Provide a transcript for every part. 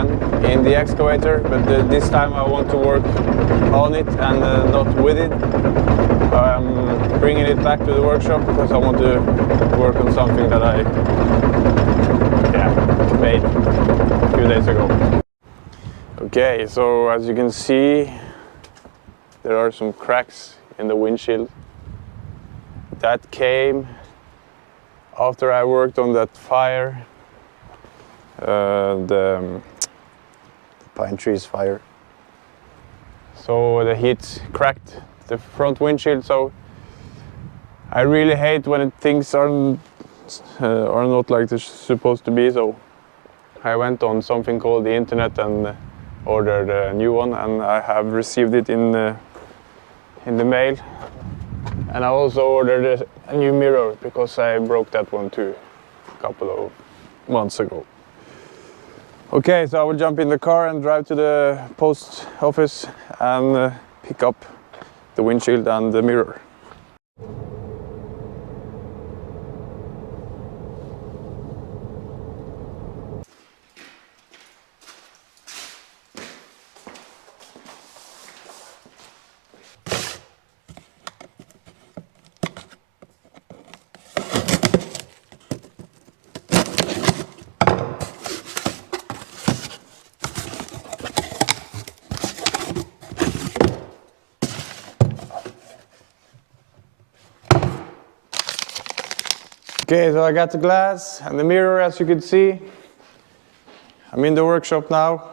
again in the excavator, but this time I want to work on it and not with it. I'm bringing it back to the workshop because I want to work on something that I made a few days ago. Okay, so as you can see, there are some cracks in the windshield. That came after I worked on that fire, the pine trees fire. So the heat cracked the front windshield. So I really hate when things are not like they're supposed to be. So I went on something called the internet and ordered a new one, and I have received it in the mail. And I also ordered a new mirror because I broke that one too a couple of months ago. Okay, so I will jump in the car and drive to the post office and pick up the windshield and the mirror. Okay, so I got the glass and the mirror, as you can see. I'm in the workshop now,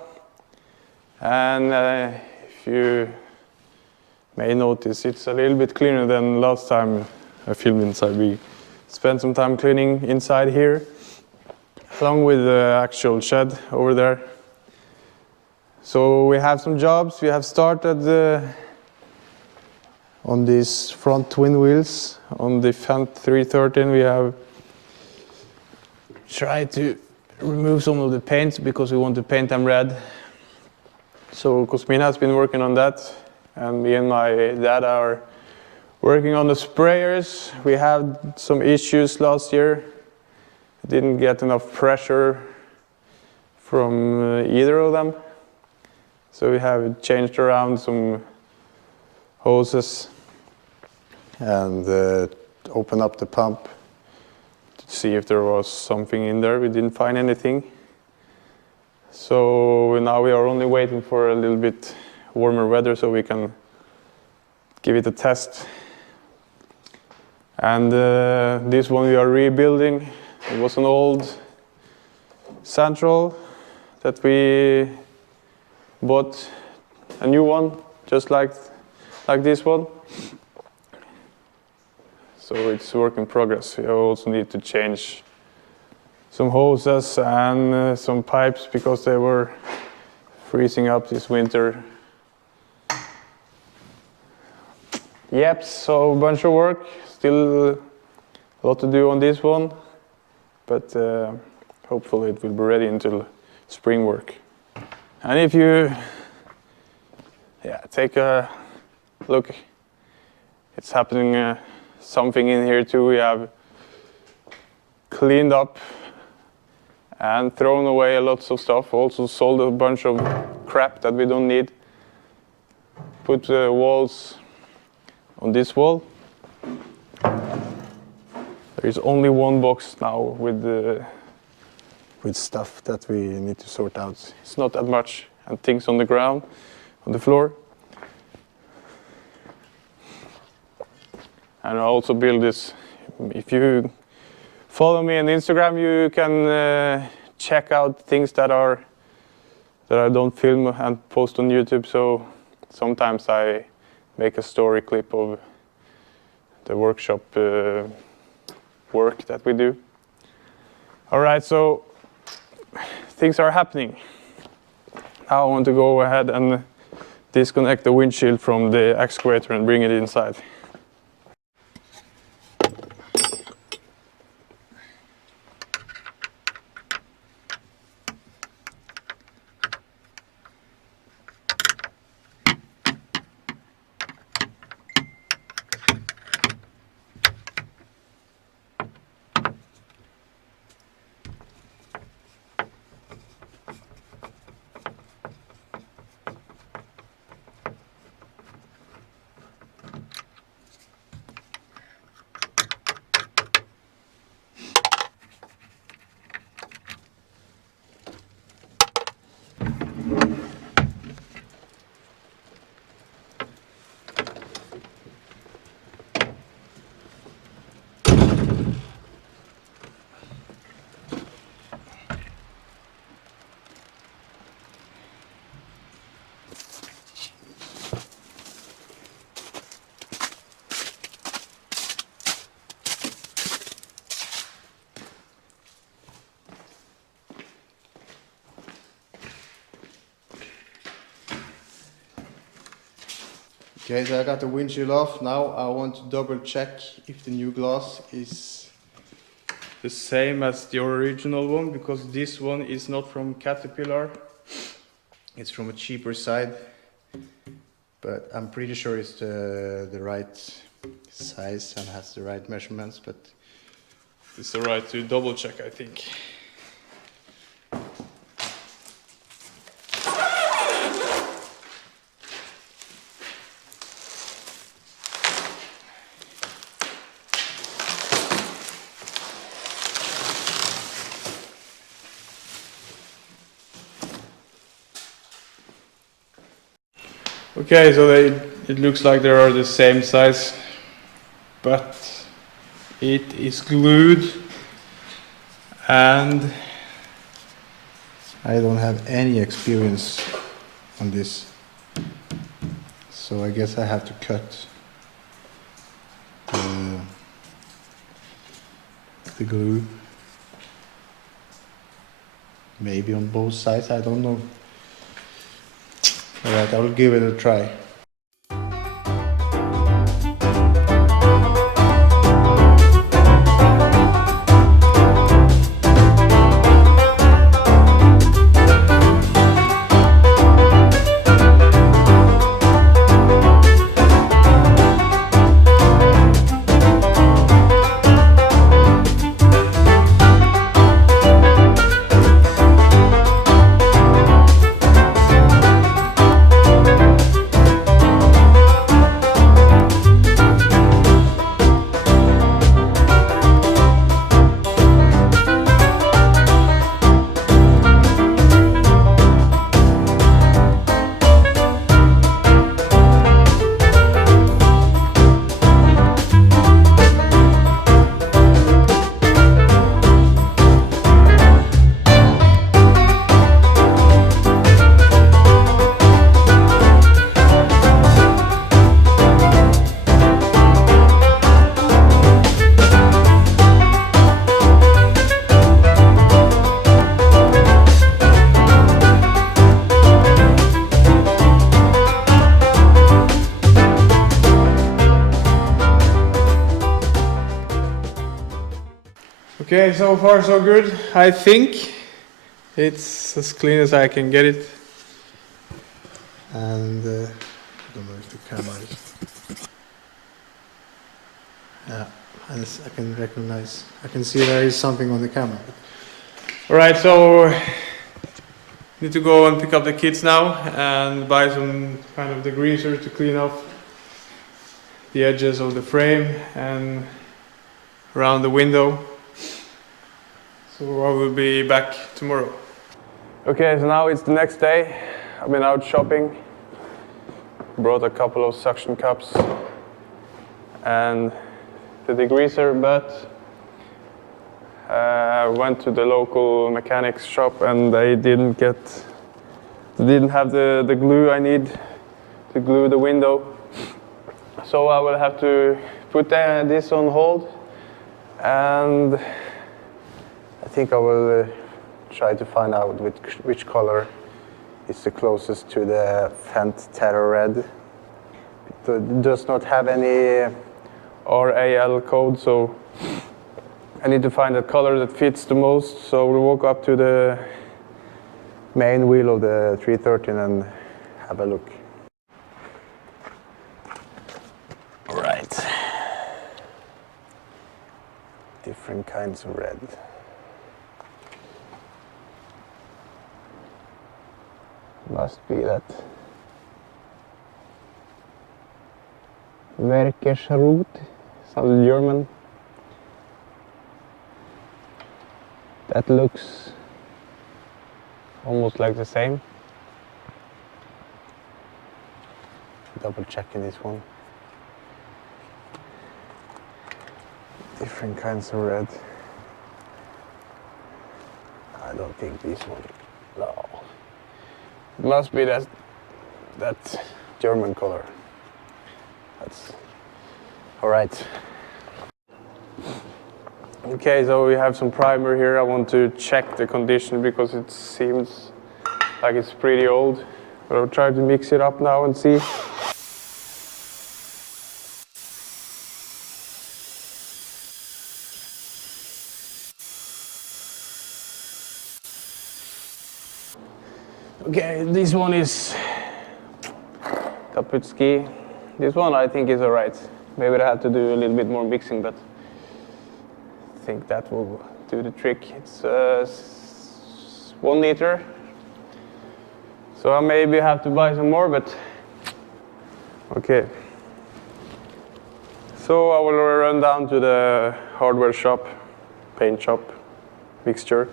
and if you may notice, it's a little bit cleaner than last time I filmed inside. We spent some time cleaning inside here, along with the actual shed over there. So we have some jobs. We have started on these front twin wheels. On the Fendt 313 we have tried to remove some of the paints because we want to paint them red. So Cosmina has been working on that, and me and my dad are working on the sprayers. We had some issues last year. Didn't get enough pressure from either of them. So we have changed around some hoses and opened up the pump to see if there was something in there. We didn't find anything. So now we are only waiting for a little bit warmer weather so we can give it a test. And this one we are rebuilding. It was an old Central that we bought a new one, just like this one. So it's work in progress. We also need to change some hoses and some pipes because they were freezing up this winter. Yep, so a bunch of work. Still a lot to do on this one, but hopefully it will be ready until spring work. And if you take a look, it's happening something in here too. We have cleaned up and thrown away lots of stuff. Also sold a bunch of crap that we don't need. Put walls on this wall. There is only one box now with stuff that we need to sort out. It's not that much, and things on the ground, on the floor. And I also build this. If you follow me on Instagram, you can check out things that I don't film and post on YouTube. So sometimes I make a story clip of the workshop work that we do. All right, so things are happening. Now I want to go ahead and disconnect the windshield from the excavator and bring it inside. Okay, so I got the windshield off. Now I want to double check if the new glass is the same as the original one, because this one is not from Caterpillar. It's from a cheaper side, but I'm pretty sure it's the right size and has the right measurements, but it's alright to double check, I think. Okay, so it looks like they are the same size, but it is glued and I don't have any experience on this, so I guess I have to cut the glue, maybe on both sides, I don't know. Alright, I will give it a try. Okay, so far so good. I think it's as clean as I can get it. And I don't know if the camera is. Yeah, I can recognize. I can see there is something on the camera. Alright, so need to go and pick up the kids now and buy some kind of degreaser to clean off the edges of the frame and around the window. So I will be back tomorrow. Okay, so now it's the next day. I've been out shopping. Brought a couple of suction cups and the degreaser, but I went to the local mechanics shop and they didn't have the glue I need to glue the window. So I will have to put this on hold, and I think I will try to find out which color is the closest to the Fendt Terra Red. It does not have any RAL code, so I need to find a color that fits the most. So we'll walk up to the main wheel of the 313 and have a look. All right. Different kinds of red. Must be that Workin, sounds German. That looks almost like the same. Double checking this one. Different kinds of red. I don't think this one. No. It must be that German color. That's all right. Okay, so we have some primer here. I want to check the condition because it seems like it's pretty old. But I'll try to mix it up now and see. Okay, this one is Kaputski. This one I think is alright. Maybe I have to do a little bit more mixing, but I think that will do the trick. It's 1 liter. So I maybe have to buy some more, but okay. So I will run down to the hardware shop, paint shop, mixture,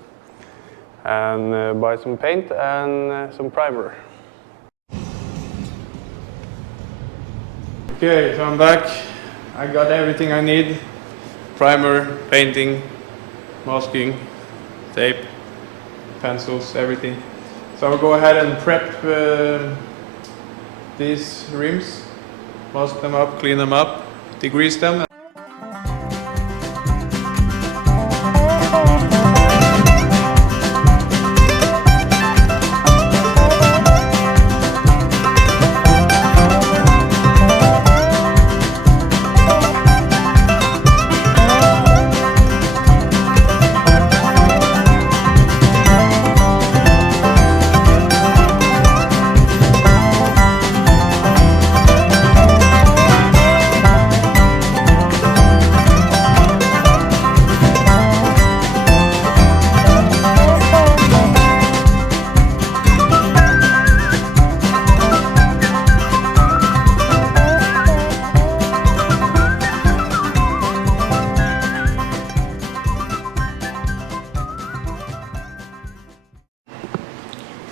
and buy some paint and some primer. Okay, so I'm back. I got everything I need. Primer, painting, masking, tape, pencils, everything. So I'll go ahead and prep these rims, mask them up, clean them up, degrease them.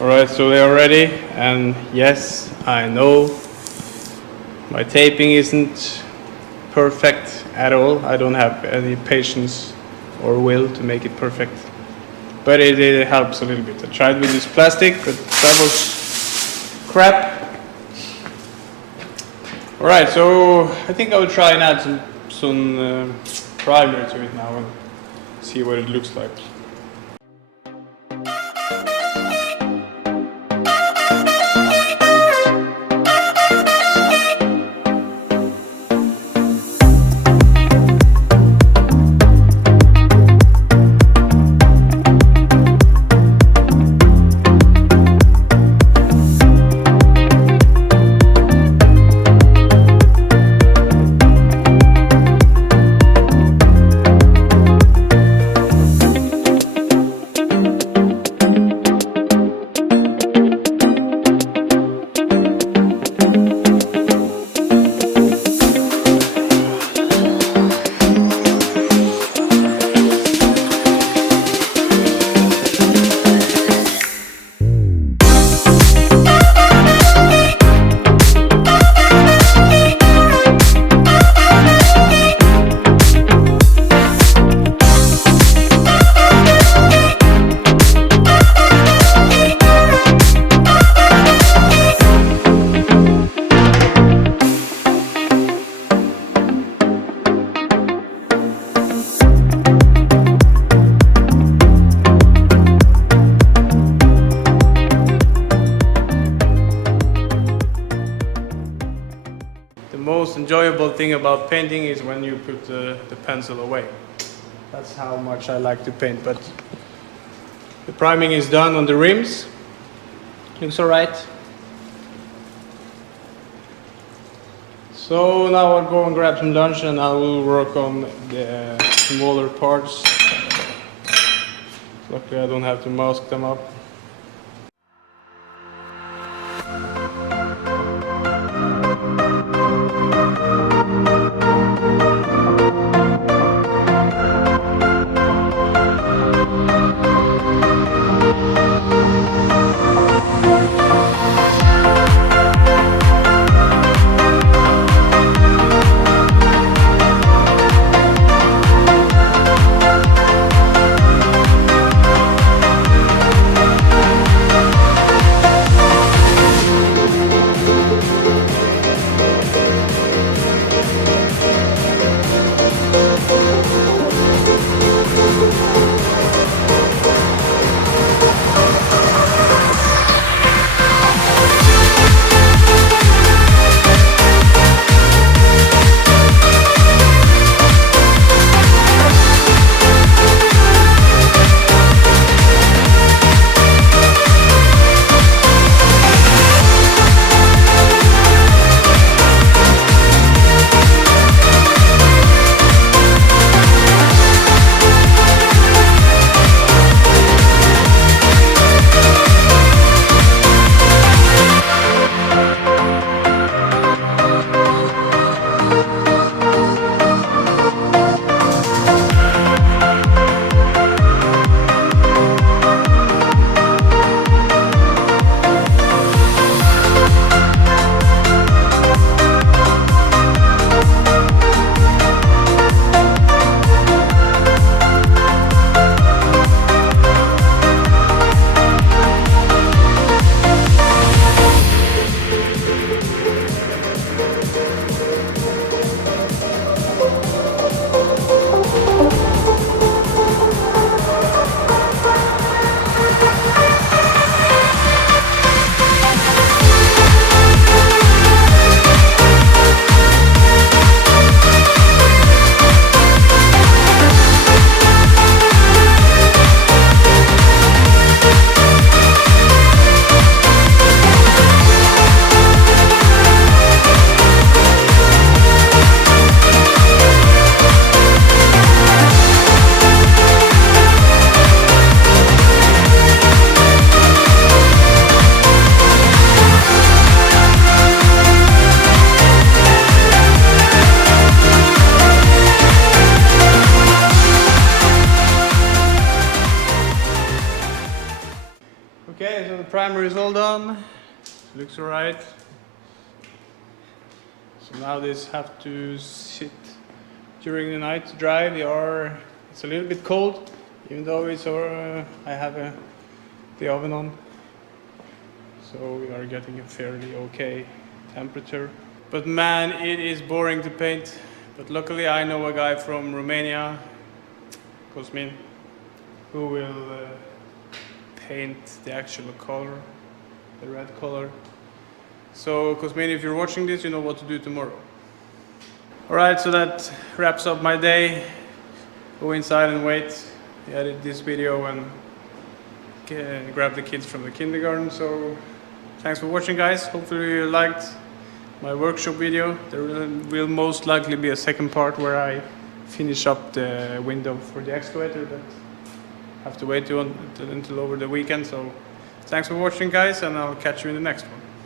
Alright, so they are ready, and yes, I know my taping isn't perfect at all. I don't have any patience or will to make it perfect, but it helps a little bit. I tried with this plastic, but that was crap. Alright, so I think I will try and add some primer to it now and see what it looks like. The most enjoyable thing about painting is when you put the pencil away. That's how much I like to paint. But the priming is done on the rims. Looks alright. So now I'll go and grab some lunch and I will work on the smaller parts. Luckily I don't have to mask them up. Okay, so the primer is all done. Looks alright. So now these have to sit during the night to dry. It's a little bit cold, even though I have the oven on. So we are getting a fairly okay temperature. But man, it is boring to paint. But luckily I know a guy from Romania, Cosmin, who will paint the actual color, the red color. So Cosmin, if you're watching this, you know what to do tomorrow. Alright, so that wraps up my day. Go inside and wait, edit this video and grab the kids from the kindergarten. So thanks for watching, guys. Hopefully you liked my workshop video. There will most likely be a second part where I finish up the window for the excavator, but I have to wait until over the weekend. So thanks for watching, guys, and I'll catch you in the next one.